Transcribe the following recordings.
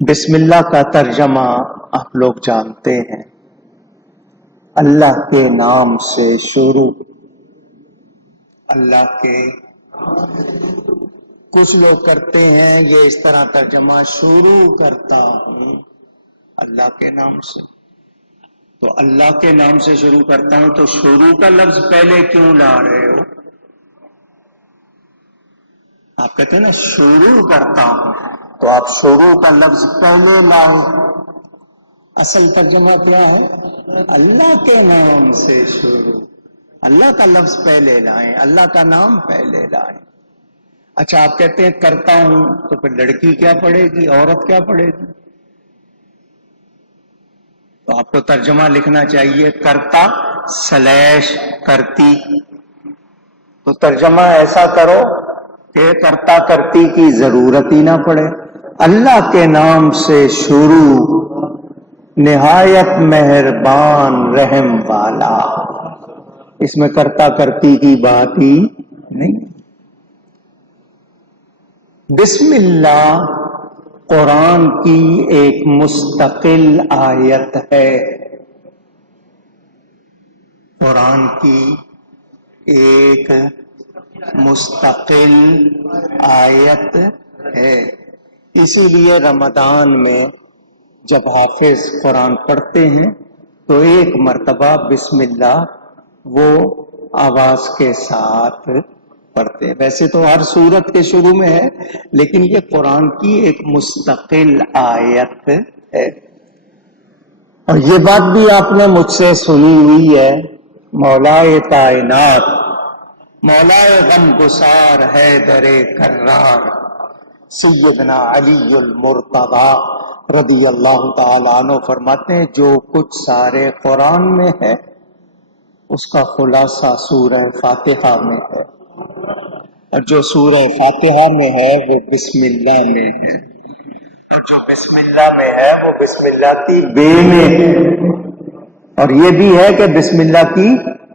بسم اللہ کا ترجمہ آپ لوگ جانتے ہیں، اللہ کے نام سے شروع۔ اللہ کے کچھ لوگ کرتے ہیں یہ اس طرح ترجمہ، شروع کرتا ہوں اللہ کے نام سے۔ تو اللہ کے نام سے شروع کرتا ہوں، تو شروع کا لفظ پہلے کیوں لا رہے ہو؟ آپ کہتے ہیں نا شروع کرتا ہوں، تو آپ شروع کا لفظ پہلے لائیں۔ اصل ترجمہ کیا ہے؟ اللہ کے نام سے شروع، اللہ کا لفظ پہلے لائیں، اللہ کا نام پہلے لائیں۔ اچھا آپ کہتے ہیں کرتا ہوں، تو پھر لڑکی کیا پڑھے گی، عورت کیا پڑھے گی؟ تو آپ کو ترجمہ لکھنا چاہیے کرتا سلیش کرتی۔ تو ترجمہ ایسا کرو کہ کرتا کرتی کی ضرورت ہی نہ پڑے۔ اللہ کے نام سے شروع، نہایت مہربان رحم والا۔ اس میں کرتا کرتی کی بات ہی نہیں۔ بسم اللہ قرآن کی ایک مستقل آیت ہے، قرآن کی ایک مستقل آیت ہے۔ اسی لیے رمضان میں جب حافظ قرآن پڑھتے ہیں تو ایک مرتبہ بسم اللہ وہ آواز کے ساتھ پڑھتے ہیں۔ ویسے تو ہر سورت کے شروع میں ہے، لیکن یہ قرآن کی ایک مستقل آیت ہے۔ اور یہ بات بھی آپ نے مجھ سے سنی ہوئی ہے، مولائے کائنات، مولائے غم گسار حیدر کرار، سیدنا علی المرتضی رضی اللہ تعالیٰ عنہ فرماتے ہیں جو کچھ سارے قرآن میں ہے اس کا خلاصہ سورہ فاتحہ میں ہے، اور جو سورہ فاتحہ میں ہے وہ بسم اللہ میں ہے، اور جو بسم اللہ میں ہے وہ بسم اللہ کی بے میں ہے، اور یہ بھی ہے کہ بسم اللہ کی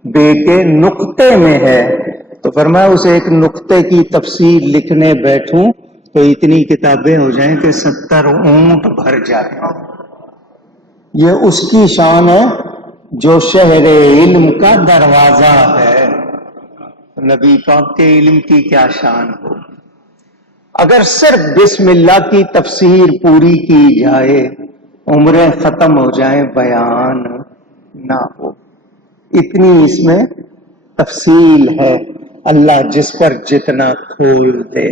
بے کے نقطے میں ہے۔ تو فرمایا اسے ایک نقطے کی تفسیر لکھنے بیٹھوں تو اتنی کتابیں ہو جائیں کہ 70 اونٹ بھر جائیں۔ یہ اس کی شان ہے جو شہر علم کا دروازہ ہے۔ نبی پاک کے علم کی کیا شان ہو۔ اگر صرف بسم اللہ کی تفسیر پوری کی جائے عمریں ختم ہو جائیں بیان نہ ہو، اتنی اس میں تفصیل ہے، اللہ جس پر جتنا کھول دے۔